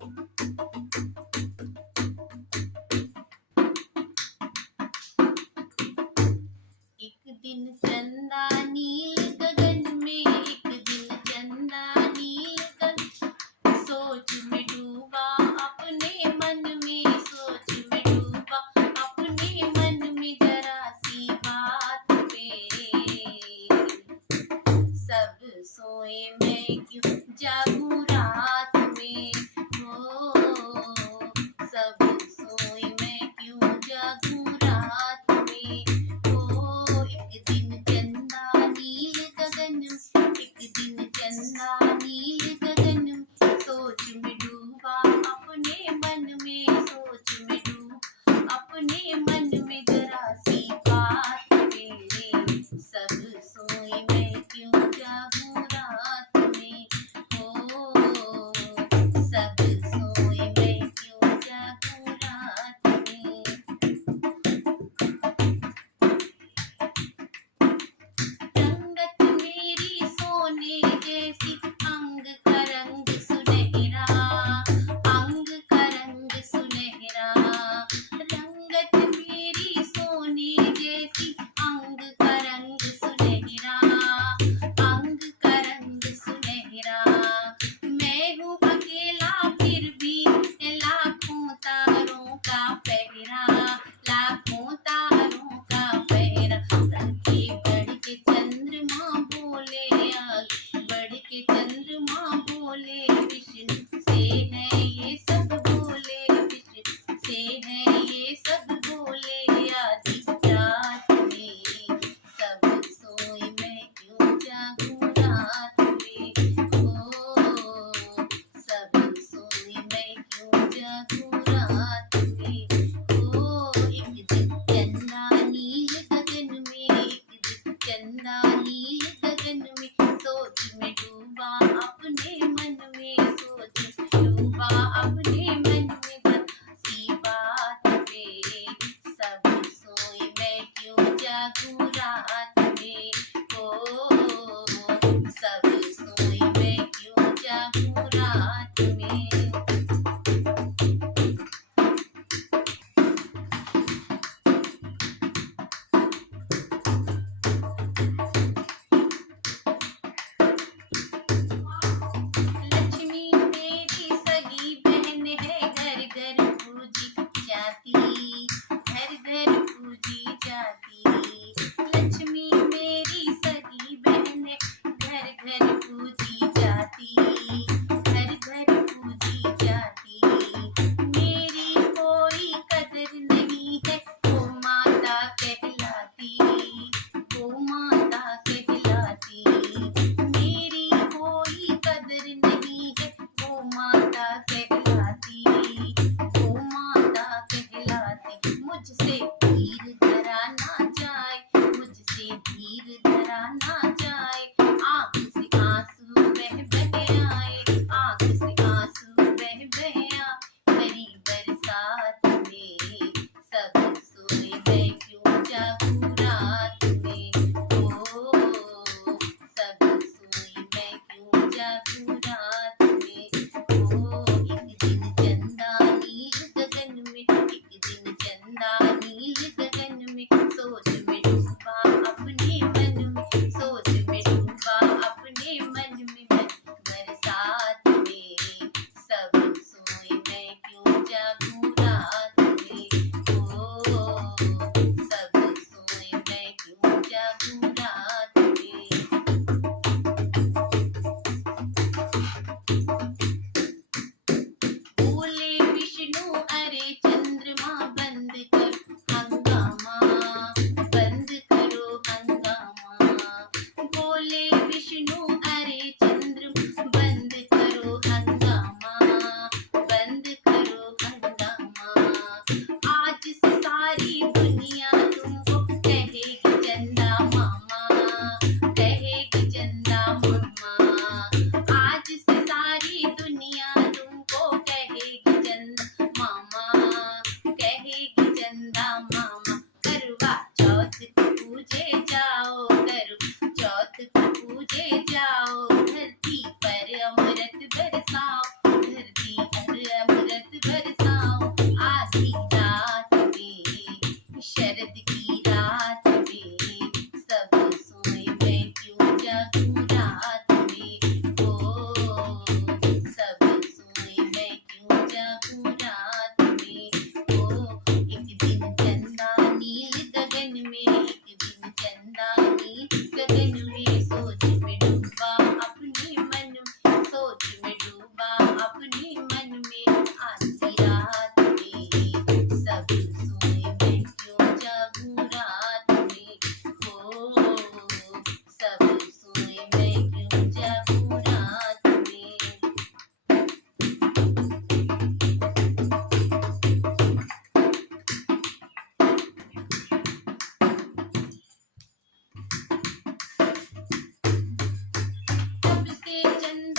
एक दिन चंदा नील गगन में, एक दिन चंदा नील गगन, सोच में डूबा अपने मन में, सोच में डूबा अपने मन में, जरा सी बात पे सब सोए मैं क्यों जागूं रात में, हो सब सोए मैं क्यों जागूं रात में, हो एक दिन चंदा नील गगन, एक दिन चंदा नील गगन, सोच में डूबा अपने मन में, सोच में डूबा अपने मन में, जरा सी बात पे सब सोए मैं क्यों जागूं रात में, हो चंदा